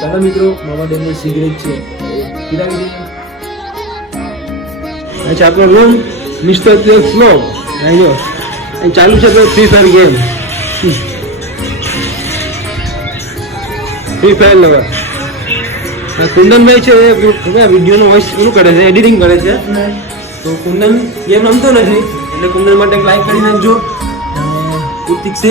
ચાલો મિત્રો, મામા ડેમનો સિગરેટ છે પીરાવી દઈએ. અચ્છા, આપણો રૂમ મિસ્ટર ફ્લોપ આવ્યો અને ચાલુ છે તો free fire game. Free fire lover Kundanbhai છે એ વિડીયોનો વોઇસ એનું કરે છે, એડિટિંગ કરે છે. તો કુંદન ગેમ રમતો નથી એટલે કુંદન માટે લાઈક કરી નાખજો. કૃતિક છે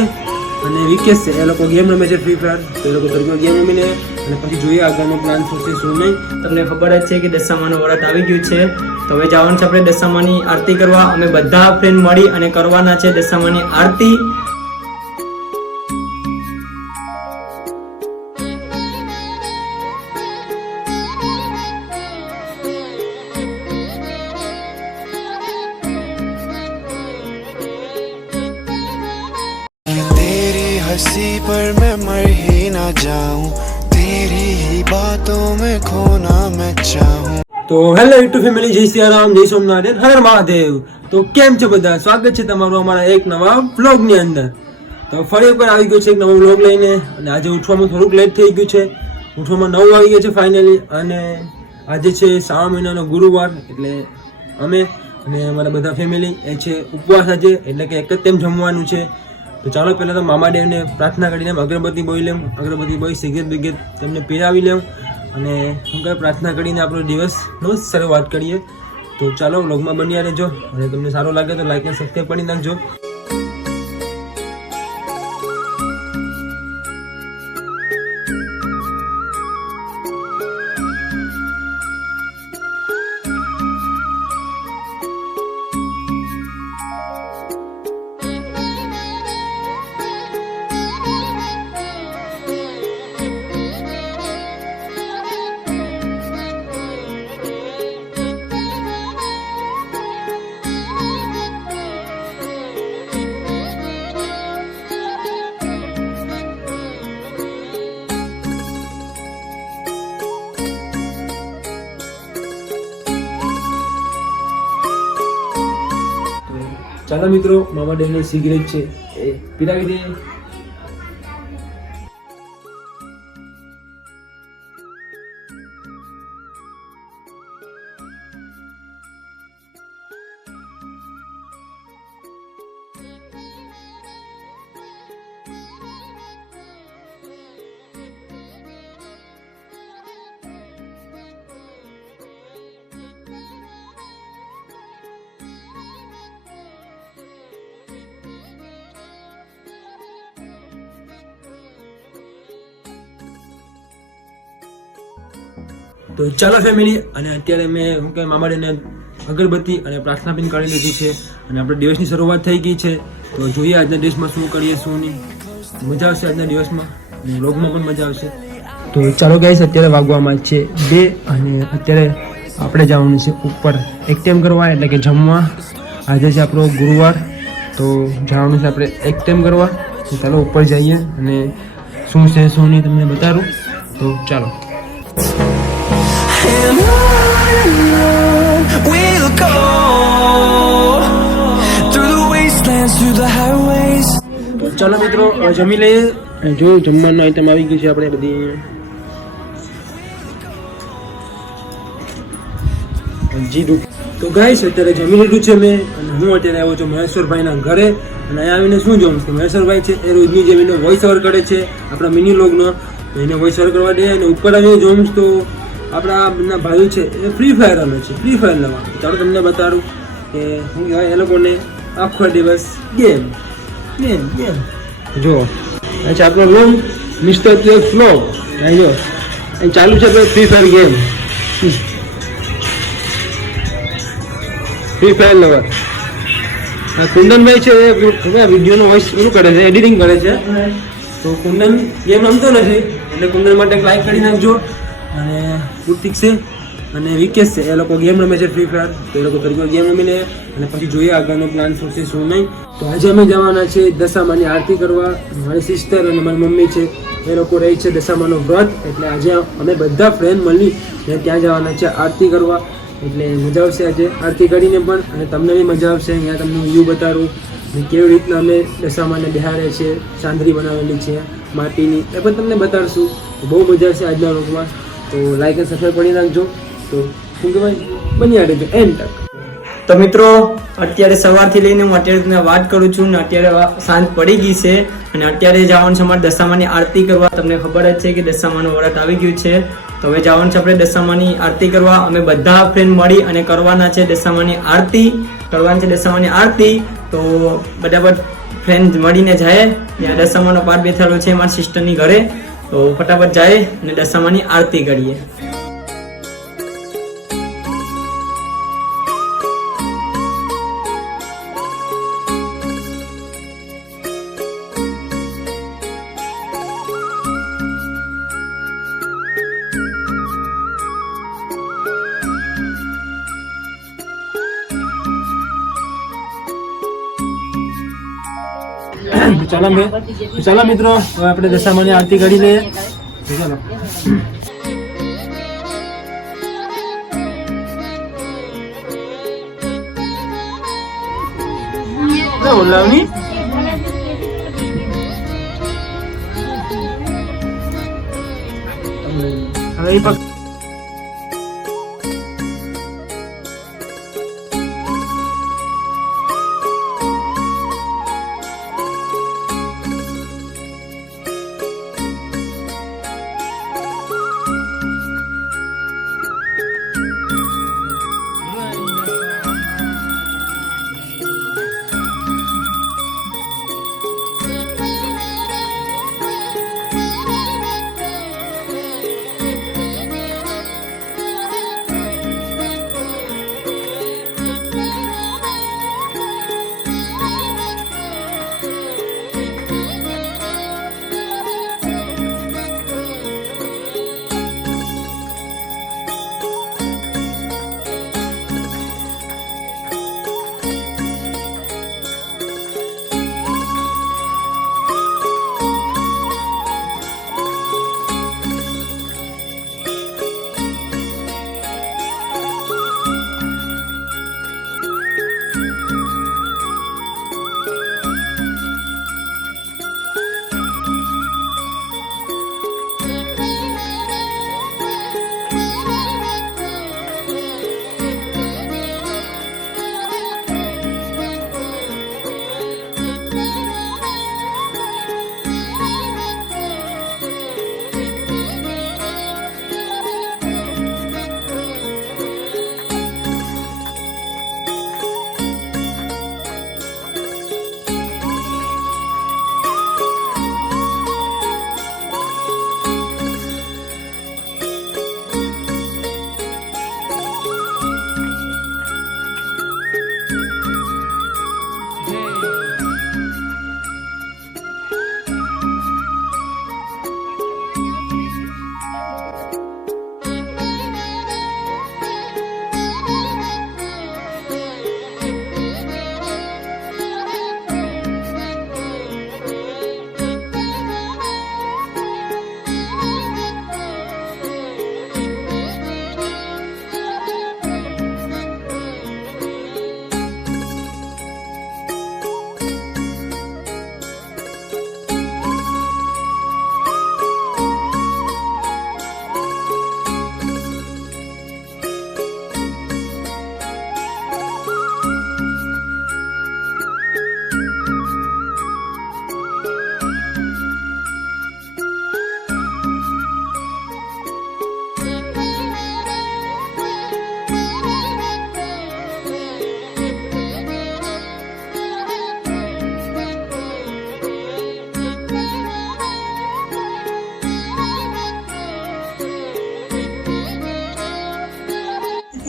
અને વિકેશ છે, એ લોકો ગેમ રમે છે ફ્રી ફાયર. તો એ લોકો તરીકે ગેમ રમી લે અને પછી જોઈએ આગળનો પ્લાન શું છે શું નહીં. તમને ખબર જ છે કે દશામાનું વ્રત આવી ગયું છે, તો હવે જવાનું છે આપણે દશામાની આરતી કરવા. અમે બધા ફ્રેન્ડ મળી અને કરવાના છે દશામાની આરતી. हंसी पर मैं मर ही ना जाऊं, तेरी ही बातों में खोना मैं चाहूं. તો હેલો યુટ્યુબ ફેમિલી, જય સિયારામ, જય સોમનાથ, હર મહાદેવ. તો કેમ છો બધા? સ્વાગત છે તમારું અમારા એક નવા વ્લોગની અંદર. તો ફરી એકવાર આવી ગયો છે એક નવો વ્લોગ લઈને. અને આજે ઉઠવામાં થોડુંક લેટ થઈ ગયું છે, ઉઠવામાં 9 વાગી ગયા છે ફાઇનલી. અને આજે છે શ્રાવણ મહિનાનો ગુરુવાર, એટલે અમે અને અમારા બધા ફેમિલી એ છે ઉપવાસ આજે, એટલે કે એક જ ટાઈમ જમવાનું છે. તો ચાલો પહેલાં તો મામા દેવને પ્રાર્થના કરીને અગરબત્તી બોઈ લેવું, અગરબત્તી બોઈ સિગરેટ બિગરેટ તેમને પીરાવી લેવું અને હું કંઈ પ્રાર્થના કરીને આપણો દિવસનો શરૂઆત કરીએ. તો ચાલો વ્લોગમાં બન્યા રહેજો અને તમને સારો લાગે તો લાઈક અને સબસ્ક્રાઈબ કરી નાખજો. ચાલો મિત્રો, મામા ડેમનો સિગરેટ છે એ પીરાવી દઈએ. તો ચાલો ફેમિલી, અને અત્યારે મેં હું કે મામાડેને અગરબત્તી અને પ્રાર્થના પણ કરી લીધી છે અને આપણે દિવસની શરૂઆત થઈ ગઈ છે. તો જોઈએ આજના દિવસમાં શું કરીએ શું નહીં. મજા આવશે આજના દિવસમાં અને વ્લોગમાં પણ મજા આવશે. તો ચાલો ગાઈસ, અત્યારે વાગવામાં છે 2 અને અત્યારે આપણે જવાનું છે ઉપર એક ટાઈમ કરવા, એટલે કે જમવા. આજે છે આપણો ગુરુવાર, તો જવાનું છે આપણે એક ટાઈમ કરવા. તો ચાલો ઉપર જઈએ અને શું છે શું નહીં તમને બતાવું. તો ચાલો. And on we'll go through the wastelands, through the highways. તો ચાલો મિત્રો, જમી લઈએ. જો જમવાનું આઈટમ આવી ગયું છે આપણે બધી. તો ગાઈસ, અત્યારે જમી લીધું છે મેં અને હું અત્યારે આવ્યો છું મહેશ્વરભાઈના ઘરે. અને અહીંયા આવીને શું જોઉં કે મહેશ્વરભાઈ છે એ રોજની જેમ એનો વોઇસ ઓવર કરે છે આપણા મિની વ્લોગનો. તો એને વોઇસ ઓવર કરવા દે અને ઉપર આવીને જોઉં તો આપણા બંને ભાઈઓ છે એ ફ્રી ફાયર રમે છે, ફ્રી ફાયર રમવા. ચાલો તમને બતાડું કે શું કહેવાય એ લોકોને આખો દિવસ ગેમ ગેમ ગેમ. જો અચ્છા, આપણો રૂમ મિસ્ટર ફ્લોપ આવ્યો અને ચાલુ છે તો free fire game. Free fire lover Kundanbhai છે એ વિડીયોનો વોઇસ એનું કરે છે, એડિટિંગ કરે છે. તો કુંદન ગેમ રમતો નથી એટલે કુંદન માટે લાઈક કરી નાખજો. અને કૃતિક છે અને વિકેશ છે, એ લોકો ગેમ રમે છે ફ્રી ફાયર. તો એ લોકો તરીકે ગેમ રમી લે અને પછી જોઈએ આગળનો પ્લાન શું છે શું નહીં. તો આજે અમે જવાના છે દશામાની આરતી કરવા. મારી સિસ્ટર અને મારી મમ્મી છે એ લોકો રહી છે દશામાનો વ્રત, એટલે આજે અમે બધા ફ્રેન્ડ મળી ત્યાં જવાના છે આરતી કરવા. એટલે મજા આવશે આજે આરતી કરીને પણ, અને તમને બી મજા આવશે. અહીંયા તમને વ્યૂ બતાડું અને કેવી રીતના અમે દશામાને બિહારે છે, ચાંદરી બનાવેલી છે માટીની, એ પણ તમને બતાડશું. તો બહુ મજા આવશે આજના વ્લોગમાં. તો લાઈક અને સબસ્ક્રાઈબ કરી નાખજો. તો શું કહેવાય, બની રહેજો એન્ડ તક. તો મિત્રો અત્યારે સવારથી લઈને હું અત્યારે તમને વાત કરું છું ને અત્યારે સાંજ પડી ગઈ છે અને અત્યારે જવાનું છે અમારે દશામાની આરતી કરવા. તમને ખબર જ છે કે દશામાનું વ્રત આવી ગયું છે, તો હવે જવાનું છે આપણે દશામાની આરતી કરવા. અમે બધા ફ્રેન્ડ મળી અને કરવાના છે દશામાની આરતી. તો બધા ફ્રેન્ડ મળીને જાય. ત્યાં દશામાનો પાઠ બેઠેલો છે મારી સિસ્ટરની ઘરે, તો ફટાફટ જાય અને દશામાની આરતી કરીએ. ચાલો મિત્રો, હવે આપણે દશામાની આરતી કરી લઈએ. ચાલો ઓલાવની હવે એ પક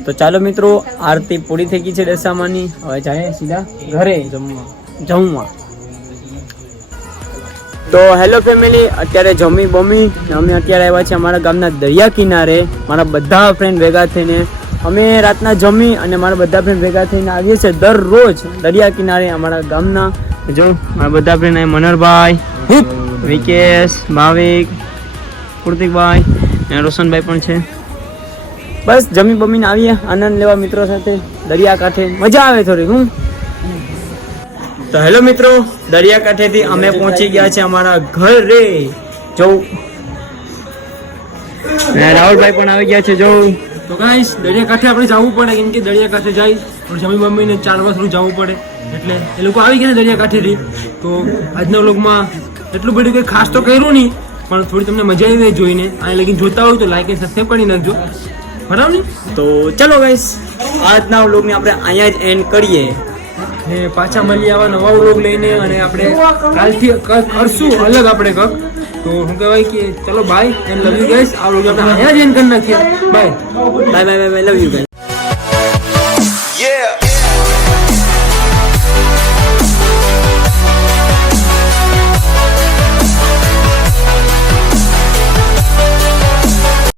તો ચાલો મિત્રો, આરતી પૂરી થઈ ગઈ છે દશામાની. હવે જાય સીધા ઘરે જમવા. તો હેલો ફેમિલી, અત્યારે જમી બમી અમે અત્યારે આવ્યા છે અમારા ગામના દરિયા કિનારે. મારા બધા ફ્રેન્ડ ભેગા થઈને અમે રાતના જમી અને મારા બધા ફ્રેન્ડ ભેગા થઈને આવીએ છીએ દરરોજ દરિયા કિનારે અમારા ગામના. જો મારા બધા ફ્રેન્ડ મનરભાઈ, વિકેશ, ભાવિક, કુર્તિકભાઈ અને રોશનભાઈ પણ છે. બસ જમી બમીને આવીએ આનંદ લેવા મિત્રો સાથે દરિયા કાંઠે. મજા આવે થોડી. તો હેલો મિત્રો, દરિયા કાંઠેથી અમે પહોંચી ગયા છે અમારા ઘરે. જો અને રાહુલભાઈ પણ આવી ગયા છે જો. તો ગાઈસ દરિયાકાંઠે આપણે જવું પડે કેમ કે દરિયાકાંઠે જાય પણ જમી મમ્મીને ચાલવા થોડું જવું પડે એટલે એ લોકો આવી ગયા છે દરિયાકાંઠેથી. તો આજના વ્લોગમાં એટલું બધું કંઈ ખાસ તો કર્યું નહીં પણ થોડી તમને મજા આવી જોઈને. આ લગીન જોતા હોય તો લાઈક અને સબસ્ક્રાઈબ કરી નાખજો, બરાબર ને? તો ચલો ગાઈસ આજના વ્લોગને આપણે અહીંયા જ એન્ડ કરીએ. ને પાછા મળીએ આવા નવા વ્લોગ લઈને અને આપણે કાલથી કરશું અલગ આપણે કંઈક. તો શું કહેવાય કે ચલો bye and love you guys. આ વ્લોગ આપણે અહીંયા જ એન્ડ કરી નાખીએ. Bye bye bye bye love you guys.